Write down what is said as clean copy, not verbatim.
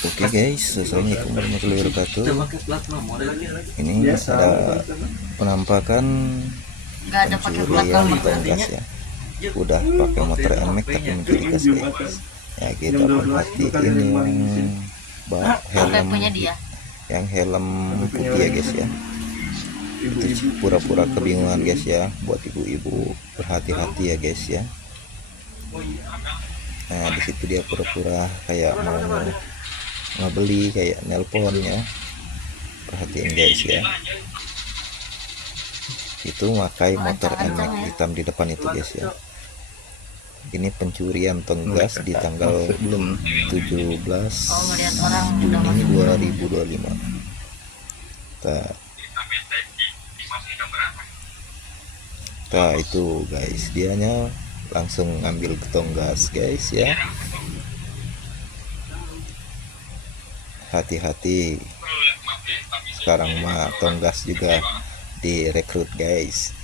Oke guys, assalamualaikum warahmatullahi wabarakatuh. Ini ada penampakan pencurian tonggas ya. Udah pakai motor nmax tapi mencuri gas guys. Ya kita perhatiin yang helm putih ya guys ya. Itu pura-pura kebingungan guys ya. Buat ibu-ibu berhati-hati ya guys ya. Nah di situ dia pura-pura kayak mau ngebeli, kayak nelpon ya. Perhatiin guys ya, itu makai motor nmax hitam di depan itu guys ya. Ini pencurian tonggas di tanggal 17 Juni 2025. Nah itu guys, dianya langsung ngambil tonggas guys ya. Hati-hati, sekarang mah tonggas juga direkrut guys.